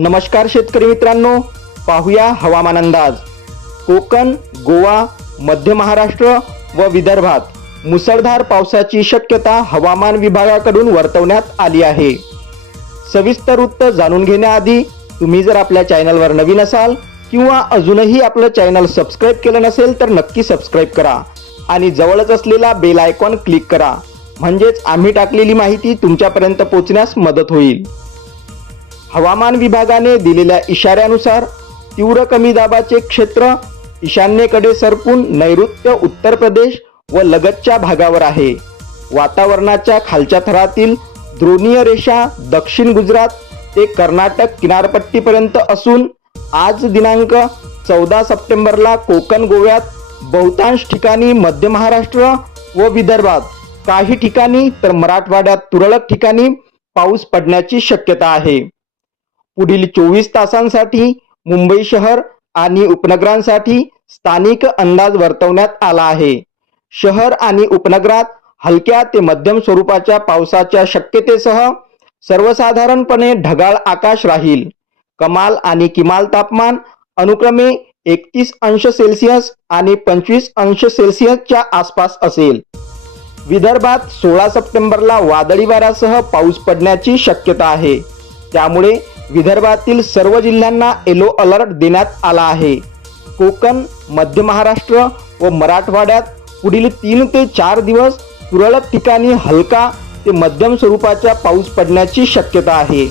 नमस्कार शेतकरी मित्रांनो पाहूया हवामान अंदाज. कोकण गोवा मध्य महाराष्ट्र व विदर्भात मुसळधार पावसाची शक्यता हवामान विभागाकडून वर्तवण्यात आली आहे. सविस्तर वृत्त जाणून घेण्याआधी तुम्ही जर आपल्या चॅनलवर नवीन असाल किंवा अजूनही आपलं चॅनल सबस्क्राईब केलं नसेल तर नक्की सबस्क्राईब करा आणि जवळच असलेला बेल आयकॉन क्लिक करा. म्हणजेच आम्ही टाकलेली माहिती तुमच्यापर्यंत पोहोचण्यास मदत होईल. हवामान विभागाने दिलेल्या इशाऱ्यानुसार तीव्र कमी दाबाचे क्षेत्र ईशान्येकडे सरकून नैऋत्य उत्तर प्रदेश व लगतच्या भागावर आहे. वातावरणाच्या खालच्या थरातील द्रोणीय रेषा दक्षिण गुजरात ते कर्नाटक किनारपट्टीपर्यंत असून आज दिनांक चौदा सप्टेंबरला कोकण गोव्यात बहुतांश ठिकाणी मध्य महाराष्ट्र व विदर्भात काही ठिकाणी तर मराठवाड्यात तुरळक ठिकाणी पाऊस पडण्याची शक्यता आहे. पुढील चोवीस तासांसाठी मुंबई शहर आणि उपनगरांसाठी स्थानिक अंदाज वर्तवण्यात आला आहे. शहर आणि उपनगरात हलक्या ते मध्यम स्वरूपाच्या पावसाच्या शक्यतेसह सर्वसाधारणपणे ढगाळ आकाश राहील. कमाल आणि किमाल तापमान अनुक्रमे एकतीस अंश सेल्सिअस आणि पंचवीस अंश सेल्सिअसच्या आसपास असेल. विदर्भात सोळा सप्टेंबरला वादळी वाऱ्यासह पाऊस पडण्याची शक्यता आहे. त्यामुळे विदर्भातील सर्व जिल्ह्यांना येलो अलर्ट देण्यात आला आहे. कोकण मध्य महाराष्ट्र व मराठवाड्यात पुढील तीन ते चार दिवस तुरळक ठिकाणी हलका ते मध्यम स्वरूपाचा पाऊस पडण्याची शक्यता आहे.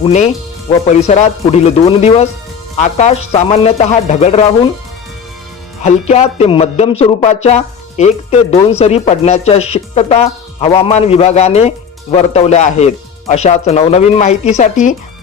पुणे व परिसरात पुढील दोन दिवस आकाश सामान्यतः ढगळ राहून हलक्या ते मध्यम स्वरूपाच्या एक ते दोन सरी पडण्याच्या शक्यता हवामान विभागाने वर्तवल्या आहेत. अशाच नवनवीन माहितीसाठी